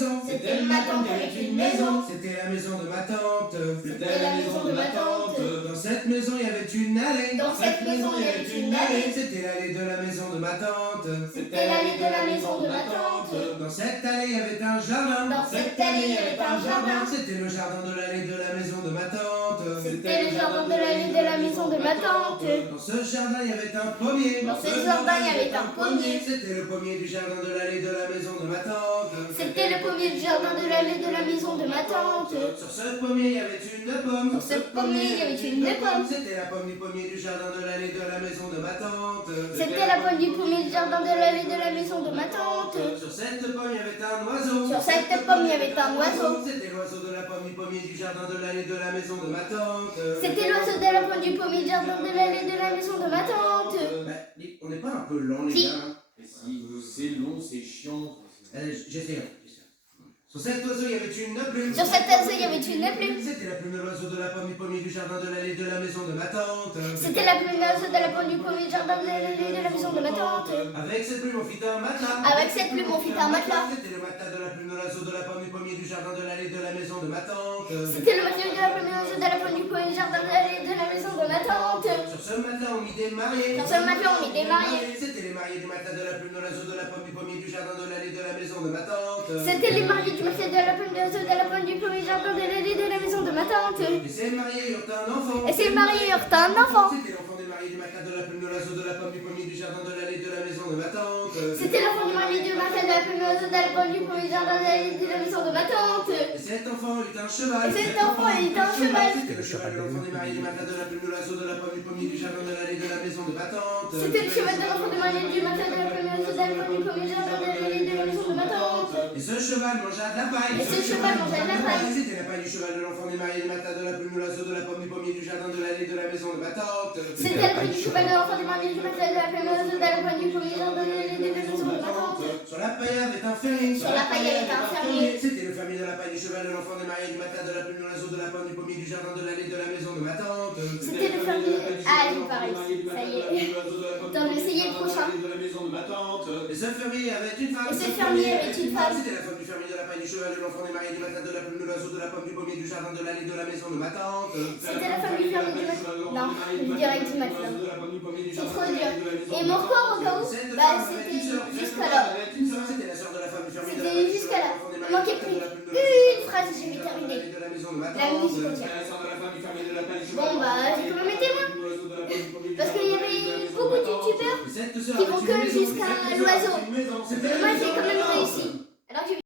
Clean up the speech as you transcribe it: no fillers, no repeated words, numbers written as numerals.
maison. C'était ma tante avec une maison. C'était la maison de ma tante. C'était la maison de ma tante. Dans cette maison, il y avait une allée. Dans cette maison, il y avait une allée. C'était l'allée de la maison de ma tante. C'était l'allée de la maison de ma tante. Dans cette allée, il y avait un jardin. Dans cette allée, il y avait un jardin. C'était le jardin de l'allée de la maison de ma tante. C'était le jardin de l'allée de la maison de ma tante. Dans ce jardin, il y avait un pommier. Dans ce jardin, il y avait un pommier. C'était le pommier du jardin de l'allée de la maison de ma tante. C'était le pommier du jardin de l'allée de la maison de ma tante. Sur ce pommier, il y avait une pomme. Sur ce pommier, il y avait une pomme. C'était la pomme du pommier du jardin de l'allée de la maison de ma tante. C'était la pomme du pommier du jardin de l'allée de la maison de ma tante. Sur cette pomme, il y avait un oiseau. Sur cette pomme, il y avait un oiseau. C'était l'oiseau de la pomme du pommier du jardin de l'allée de la maison de ma tante. C'était l'oiseau de la pomme du pommier du jardin de l'allée de la maison de ma tante. On n'est pas un peu lent, les Si. gars? Mais si, c'est long, c'est chiant. J'essaie. Sur cet oiseau, il y avait une plume. Sur cet oiseau, il y avait une plume. C'était la plume de l'oiseau de la pomme du pommier du jardin de l'allée de la maison de ma tante. C'était la plume d'oiseau de la pomme du pommier du jardin de l'allée de la maison de ma tante. Avec cette plume, on fit un matelas. Avec cette plume, on fit un matelas. C'était le matelas de la plume de l'oiseau de la pomme du pommier du jardin de l'allée de la maison de ma tante. C'était le matelas de la plume d'oiseau de la pomme du pommier du jardin de l'allée de la maison de ma tante. Sur ce matelas, on mit des mariés. Sur ce matelas, on mit des mariés. C'était les mariés du matelas de la plume de l'oiseau de la pomme du pommier du jardin de l'allée de la maison de ma tante. C'était les mariés du matelas de la plume d'oiseau de la pomme du pommier du jardin de l'allée de la maison de ma tante. Et ces mariés eurent un enfant. Et ces mariés eurent un enfant. C'était l'enfant des mariés du matelas de la plume de l'oiseau de la pomme du pommier du jardin de l'allée de la maison de ma tante. C'était l'enfant du marié du matelas de la plume d'oiseau de la pomme du pommier du jardin de l'allée de la maison de ma tante. Et cet enfant eut un cheval. Et cet enfant eut un cheval. C'était le cheval de l'enfant des mariés du matelas de la plume de l'oiseau de la pomme du pommier du jardin de l'allée de la maison de ma tante. C'était le cheval de l'enfant du marié du matelas de la plume d'oiseau de la pomme du pommier du jardin de l'allée de la maison de ma tante. Et ce cheval mangea de la paille. Et ce cheval mangea de la paille. C'était la paille du cheval de l'enfant des mariés du matelas de la plume de l'oiseau de la pomme du pommier du jardin de l'allée de la maison de ma tante. C'était la paille du cheval de l'enfant du marié du matelas de la plume d'oiseau de la pomme du pommier du jardin de l'allée de la maison de ma tante. Sur la paille avait un fermier. Sur la paille avait un fermier. C'était le fermier de la paille du cheval de l'enfant des mariés du matelas de la plume de l'oiseau de la pomme du pommier du jardin de l'allée de la maison de ma tante. C'était le fermier. Ah, il paraît. Ça y est. T'en as essayé le prochain. Et ce fermier avait une femme. Et ce fermier avait une femme. C'était la femme du fermier de la paille du cheval de l'enfant des mariés du matelas de la plume de l'oiseau de la pomme du pommier du jardin de l'allée de la maison de ma tante. C'était la femme du fermier du matelas. Non, le direct du matelas. C'est trop dur. Et mon corps, au cas où, bah c'était jusqu'à là. C'était la sœur de la femme du fermier de la C'était paille du jusqu'à là. cheval de Il l'enfant manquait des plus mariés du matelas de la plume de l'oiseau une phrase, je vais terminer. de la maison de ma La musique tante. entière. Bon bah, je peux me mettre moi. Parce qu'il y avait beaucoup de youtubeurs qui vont que jusqu'à l'oiseau. Moi j'ai quand même